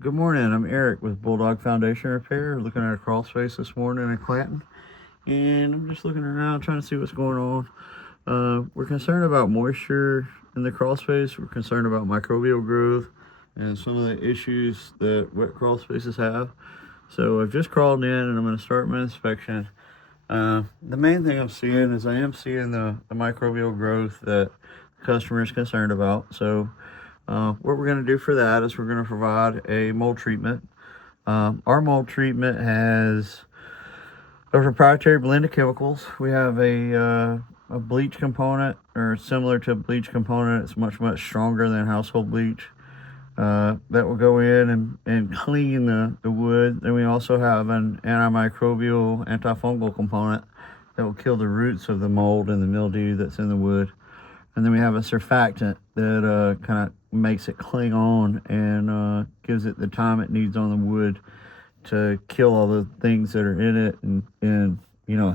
Good morning. I'm Eric with Bulldog Foundation Repair, looking at a crawl space this morning in Clanton, and I'm just looking around trying to see what's going on. We're concerned about moisture in the crawl space. We're concerned about microbial growth and some of the issues that wet crawl spaces have. So I've just crawled in and I'm going to start my inspection. The main thing I'm seeing is I am seeing the microbial growth that the customer is concerned about. So what we're going to do for that is we're going to provide a mold treatment. Our mold treatment has a proprietary blend of chemicals. We have a bleach component, or similar to a bleach component. It's much stronger than household bleach. That will go in and clean the wood. Then we also have an antimicrobial, antifungal component that will kill the roots of the mold and the mildew that's in the wood. And then we have a surfactant that kind of makes it cling on and gives it the time it needs on the wood to kill all the things that are in it and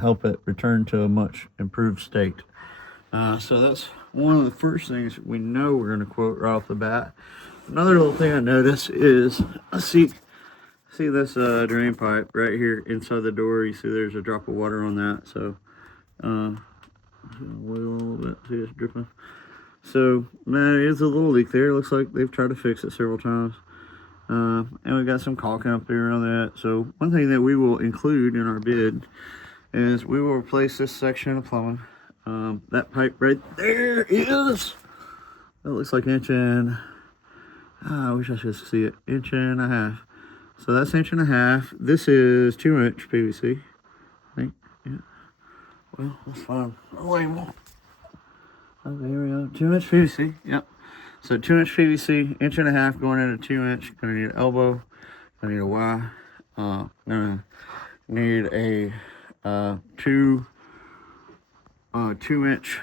help it return to a much improved state. So that's one of the first things we know we're going to quote right off the bat. Another little thing I notice is I see this drain pipe right here inside the door. You see there's a drop of water on that. So wait a little bit, see it's dripping. So there is a little leak there. It looks like they've tried to fix it several times. And we've got some caulking up there on that. So one thing that we will include in our bid is we will replace this section of plumbing. That pipe right there is, that looks like inch and, I wish I could see it, inch and a half. So that's inch and a half. This is 2-inch PVC, I think, yeah. Well, that's fine. Label. Okay, here we go. 2-inch PVC, yep. So 2-inch PVC, inch and a half going into 2-inch. Gonna need an elbow, gonna need a Y. Gonna need a 2-inch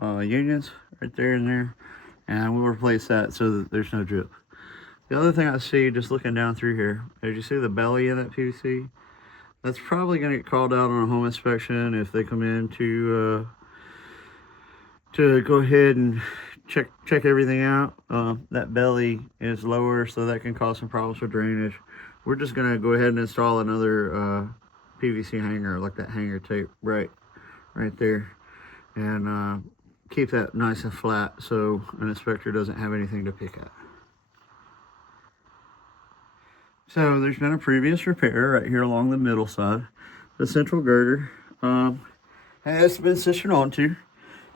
unions right there and there. And we'll replace that so that there's no drip. The other thing I see just looking down through here, as you see the belly of that PVC, that's probably gonna get called out on a home inspection if they come in to go ahead and check everything out. That belly is lower, so that can cause some problems with drainage. We're just gonna go ahead and install another PVC hanger, like that hanger tape right there, and keep that nice and flat so an inspector doesn't have anything to pick at. So there's been a previous repair right here along the middle side. The central girder has been stitched onto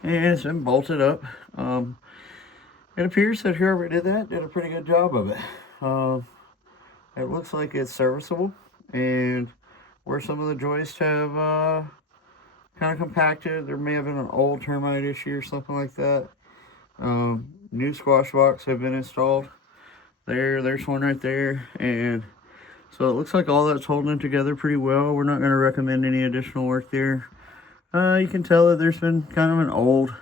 and it's been bolted up. It appears that whoever did that did a pretty good job of it. It looks like it's serviceable, and where some of the joists have kind of compacted, there may have been an old termite issue or something like that. New squash box have been installed. There's one right there, and so it looks like all that's holding together pretty well. We're not going to recommend any additional work there. You can tell that there's been kind of an old,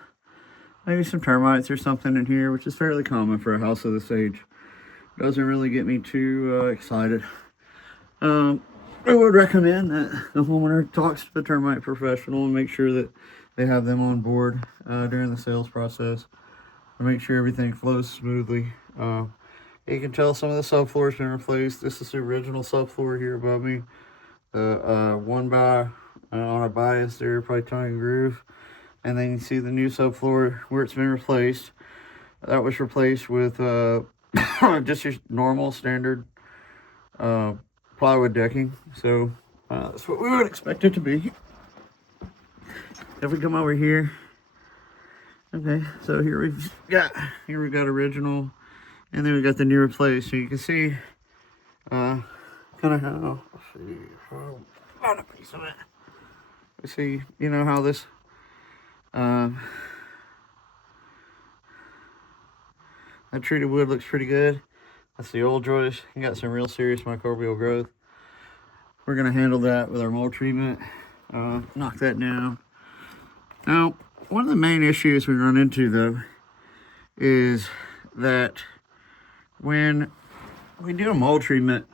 maybe some termites or something in here, which is fairly common for a house of this age. Doesn't really get me too excited. I would recommend that the homeowner talks to the termite professional and make sure that they have them on board during the sales process to make sure everything flows smoothly. You can tell some of the subfloor has been replaced. This is the original subfloor here above me. The one by on a bias there, probably tongue and groove. And then you see the new subfloor where it's been replaced. That was replaced with just your normal standard plywood decking. So that's what we would expect it to be. If we come over here, okay, so here we've got original, and then we got the new replaced. So you can see kind of how, let's see, found a piece of it. We see, how this that treated wood looks pretty good. That's the old joist. You got some real serious microbial growth. We're gonna handle that with our mold treatment. Knock that down. Now, one of the main issues we run into though is that when we do a mold treatment,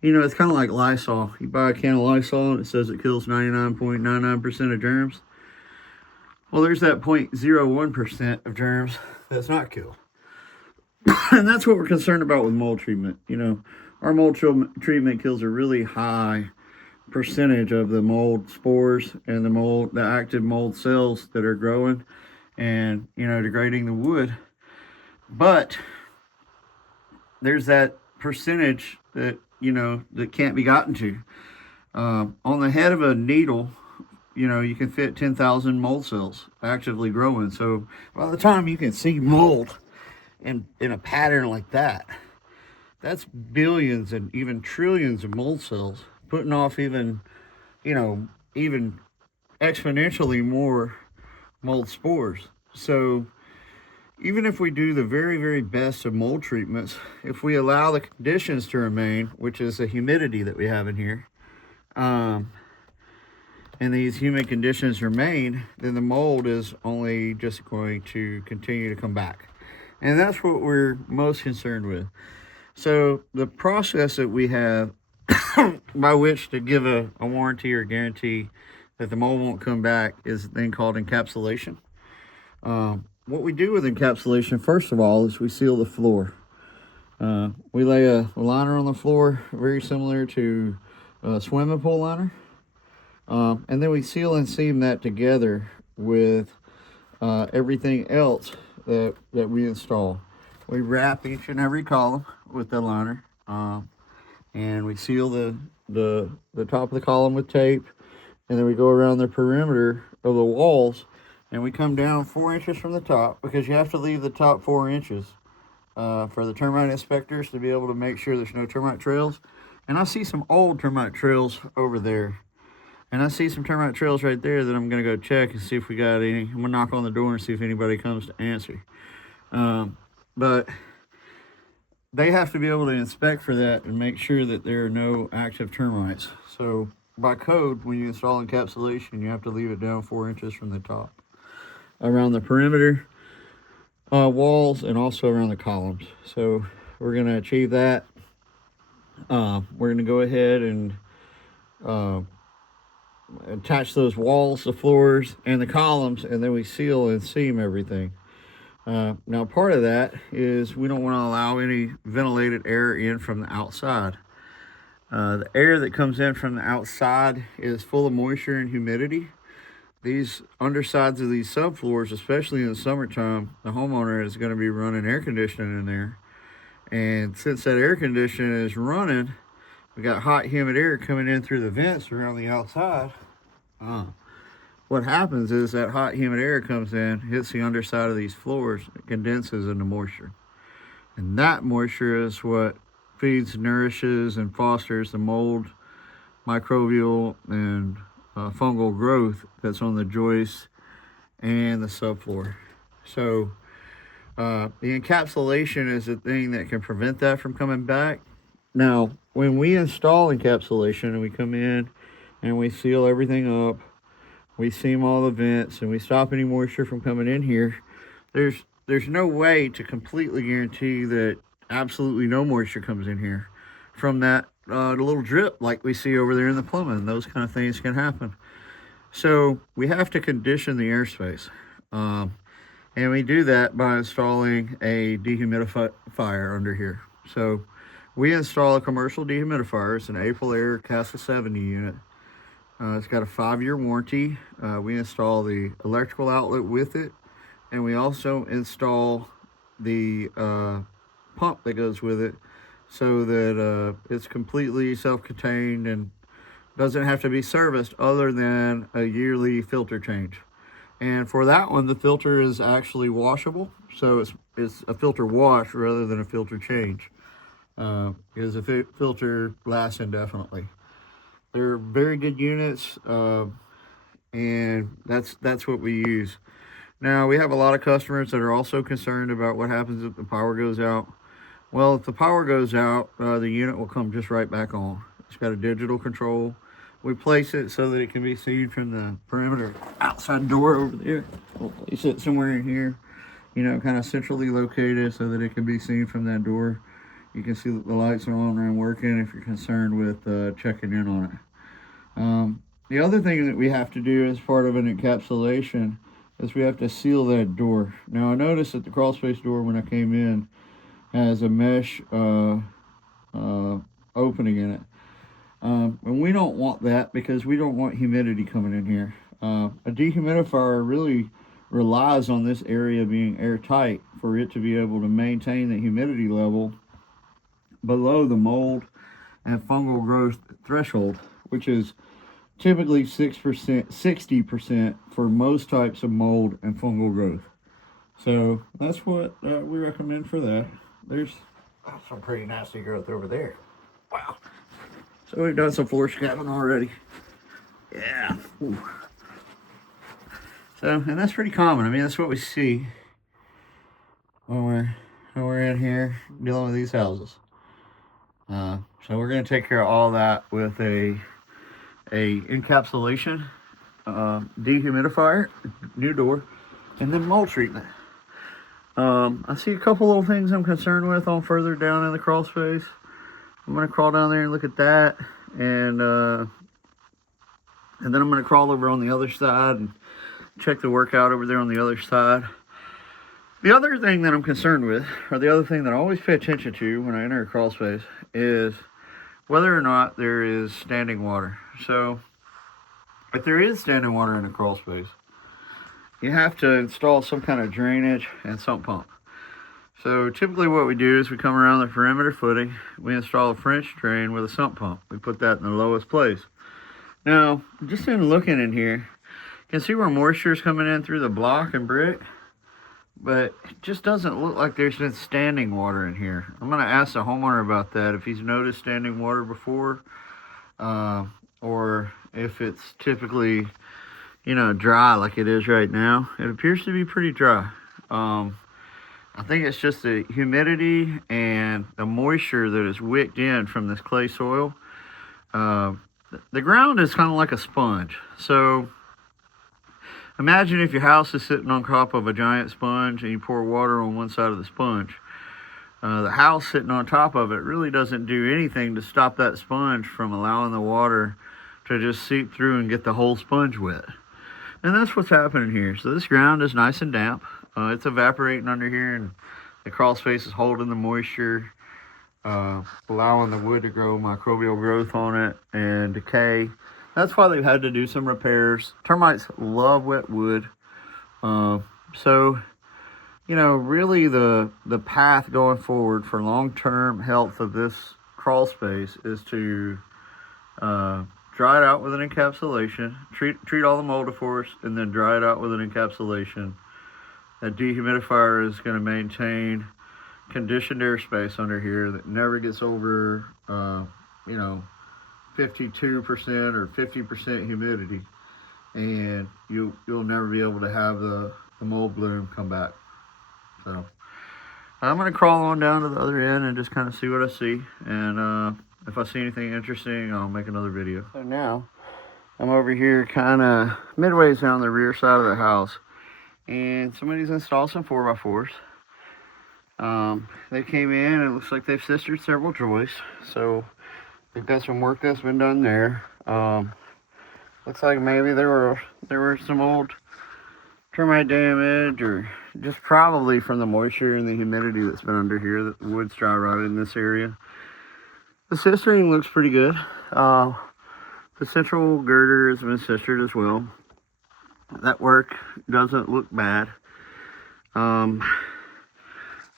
it's kind of like Lysol. You buy a can of Lysol and it says it kills 99.99% of germs. Well, there's that 0.01% of germs that's not killed. And that's what we're concerned about with mold treatment. You know, our mold treatment kills a really high percentage of the mold spores and the active mold cells that are growing and, you know, degrading the wood. But there's that percentage that, you know, that can't be gotten to. On the head of a needle, you know, you can fit 10,000 mold cells actively growing. So by the time you can see mold in a pattern like that, that's billions and even trillions of mold cells putting off even, you know, even exponentially more mold spores. So even if we do the very, very best of mold treatments, if we allow the conditions to remain, which is the humidity that we have in here, and these humid conditions remain, then the mold is only just going to continue to come back. And that's what we're most concerned with. So the process that we have by which to give a warranty or guarantee that the mold won't come back is a thing called encapsulation. What we do with encapsulation, first of all, is we seal the floor. We lay a liner on the floor, very similar to a swimming pool liner. And then we seal and seam that together with everything else that we install. We wrap each and every column with the liner, and we seal the top of the column with tape, and then we go around the perimeter of the walls, and we come down 4 inches from the top, because you have to leave the top 4 inches for the termite inspectors to be able to make sure there's no termite trails. And I see some old termite trails over there. And I see some termite trails right there that I'm going to go check and see if we got any. I'm going to knock on the door and see if anybody comes to answer. But they have to be able to inspect for that and make sure that there are no active termites. So by code, when you install encapsulation, you have to leave it down 4 inches from the top, around the perimeter walls, and also around the columns. So we're going to achieve that. We're going to go ahead and attach those walls, the floors, and the columns, and then we seal and seam everything. Now, part of that is we don't want to allow any ventilated air in from the outside. The air that comes in from the outside is full of moisture and humidity. These undersides of these subfloors, especially in the summertime, the homeowner is going to be running air conditioning in there. And since that air conditioning is running, we got hot, humid air coming in through the vents around the outside. What happens is that hot, humid air comes in, hits the underside of these floors, it condenses into moisture. And that moisture is what feeds, nourishes, and fosters the mold, microbial, and fungal growth that's on the joists and the subfloor. So the encapsulation is the thing that can prevent that from coming back. Now, when we install encapsulation and we come in and we seal everything up, we seam all the vents, and we stop any moisture from coming in here, there's no way to completely guarantee that absolutely no moisture comes in here from that the little drip like we see over there in the plumbing. Those kind of things can happen. So we have to condition the airspace. And we do that by installing a dehumidifier under here. So we install a commercial dehumidifier. It's an Aprilaire Casa 70 unit. It's got a 5-year warranty. We install the electrical outlet with it, and we also install the pump that goes with it, so that it's completely self-contained and doesn't have to be serviced other than a yearly filter change. And for that one, the filter is actually washable, so it's a filter wash rather than a filter change, because the filter lasts indefinitely. They're very good units, and that's what we use. Now, we have a lot of customers that are also concerned about what happens if the power goes out. Well, if the power goes out, the unit will come just right back on. It's got a digital control. We place it so that it can be seen from the perimeter outside door over there. We'll place it somewhere in here, you know, kind of centrally located so that it can be seen from that door. You can see that the lights are on and working if you're concerned with checking in on it. The other thing that we have to do as part of an encapsulation is we have to seal that door. Now, I noticed at the Crawlspace door when I came in, has a mesh opening in it. And we don't want that because we don't want humidity coming in here. A dehumidifier really relies on this area being airtight for it to be able to maintain the humidity level below the mold and fungal growth threshold, which is typically 6%, 60% for most types of mold and fungal growth. So that's what we recommend for that. There's some pretty nasty growth over there. Wow. So we've done some floor scabbing already. Yeah. Ooh. So, and that's pretty common. I mean, that's what we see when we're in here dealing with these houses. So we're going to take care of all that with a encapsulation, dehumidifier, new door, and then mold treatment. I see a couple little things I'm concerned with on further down in the crawl space. I'm going to crawl down there and look at that, and then I'm going to crawl over on the other side and check the workout over there on the other side. The other thing that I'm concerned with, or the other thing that I always pay attention to when I enter a crawl space, is whether or not there is standing water. So if there is standing water in a crawl space, you have to install some kind of drainage and sump pump. So typically what we do is we come around the perimeter footing, we install a French drain with a sump pump. We put that in the lowest place. Now, just in looking in here, you can see where moisture is coming in through the block and brick, but it just doesn't look like there's been standing water in here. I'm going to ask the homeowner about that, if he's noticed standing water before, or if it's typically, you know, dry like it is right now. It appears to be pretty dry. I think it's just the humidity and the moisture that is wicked in from this clay soil. The ground is kind of like a sponge. So imagine if your house is sitting on top of a giant sponge and you pour water on one side of the sponge. The house sitting on top of it really doesn't do anything to stop that sponge from allowing the water to just seep through and get the whole sponge wet. And that's what's happening here. So this ground is nice and damp. It's evaporating under here, and the crawl space is holding the moisture, allowing the wood to grow microbial growth on it and decay. That's why they've had to do some repairs. Termites love wet wood. So, you know, really the path going forward for long-term health of this crawl space is to dry it out with an encapsulation, treat all the moldivores, and then dry it out with an encapsulation. That dehumidifier is going to maintain conditioned airspace under here that never gets over, you know, 52% or 50% humidity, and you'll never be able to have the mold bloom come back. So I'm going to crawl on down to the other end and just kind of see what I see, and if I see anything interesting, I'll make another video. So now I'm over here kind of midways down the rear side of the house, and somebody's installed some 4x4s. They came in and it looks like they've sistered several joists, so they've got some work that's been done there. Looks like maybe there were some old termite damage, or just probably from the moisture and the humidity that's been under here, that the wood's dry rotted in this area. The sistering looks pretty good. The central girder has been sistered as well. That work doesn't look bad.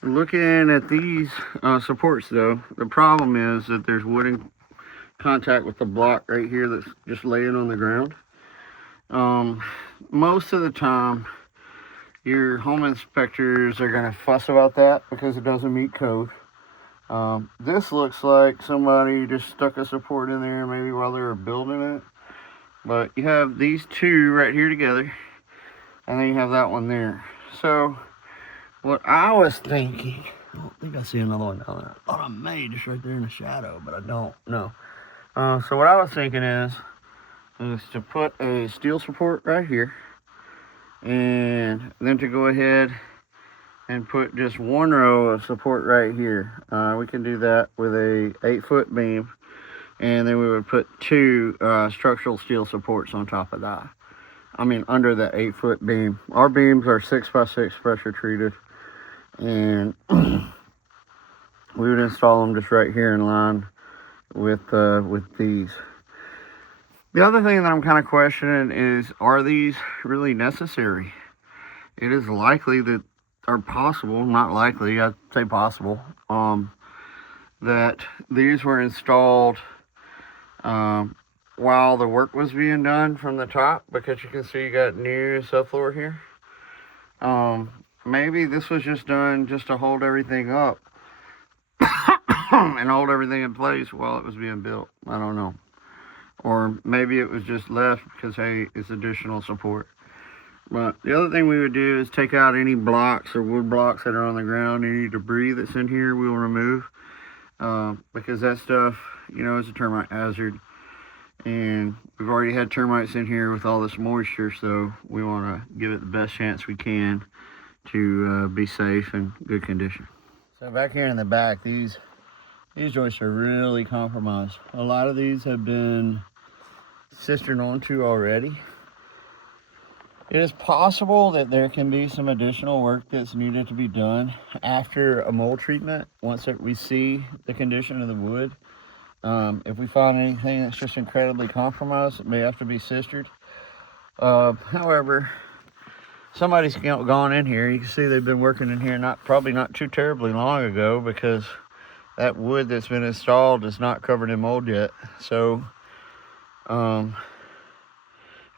Looking at these supports though, the problem is that there's wood in contact with the block right here that's just laying on the ground. Most of the time your home inspectors are going to fuss about that because it doesn't meet code. This looks like somebody just stuck a support in there maybe while they were building it. But you have these two right here together, and then you have that one there. So what I was thinking, I don't think I see another one down there. I thought I may just right there in the shadow, but I don't know. So what I was thinking is to put a steel support right here, and then to go ahead and put just one row of support right here. We can do that with a 8-foot beam, and then we would put two structural steel supports on top of that. I mean, under the 8-foot beam. Our beams are 6x6 pressure treated, and we would install them just right here in line with these. The other thing that I'm kind of questioning is, are these really necessary? It is likely that, or possible, not likely, I'd say possible, that these were installed while the work was being done from the top, because you can see you got new subfloor here. Maybe this was just done just to hold everything up and hold everything in place while it was being built. I don't know. Or maybe it was just left because, hey, it's additional support. But the other thing we would do is take out any blocks or wood blocks that are on the ground. Any debris that's in here we'll remove, because that stuff, you know, is a termite hazard. And we've already had termites in here with all this moisture, so we want to give it the best chance we can to be safe and good condition. So back here in the back, these joists are really compromised. A lot of these have been cisterned onto already. It is possible that there can be some additional work that's needed to be done after a mold treatment once we see the condition of the wood. If we find anything that's just incredibly compromised, it may have to be sistered. However, somebody's gone in here. You can see they've been working in here probably not too terribly long ago, because that wood that's been installed is not covered in mold yet. So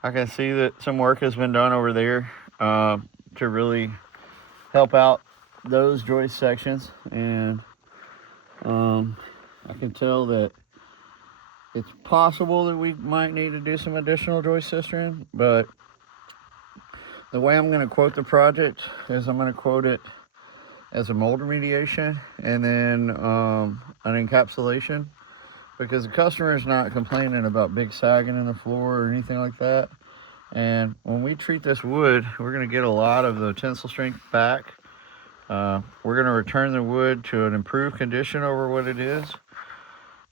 I can see that some work has been done over there to really help out those joist sections, and I can tell that it's possible that we might need to do some additional joist cistern. But the way I'm going to quote the project is I'm going to quote it as a mold remediation and then an encapsulation, because the customer is not complaining about big sagging in the floor or anything like that. And when we treat this wood, we're going to get a lot of the tensile strength back. We're going to return the wood to an improved condition over what it is.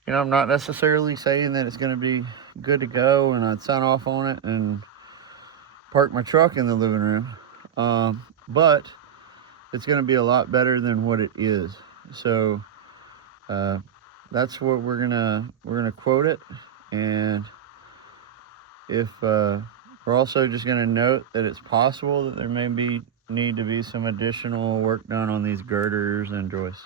You know, I'm not necessarily saying that it's going to be good to go and I'd sign off on it and park my truck in the living room, but it's going to be a lot better than what it is. So that's what we're gonna quote it. And if we're also just going to note that it's possible that there may need to be some additional work done on these girders and joists.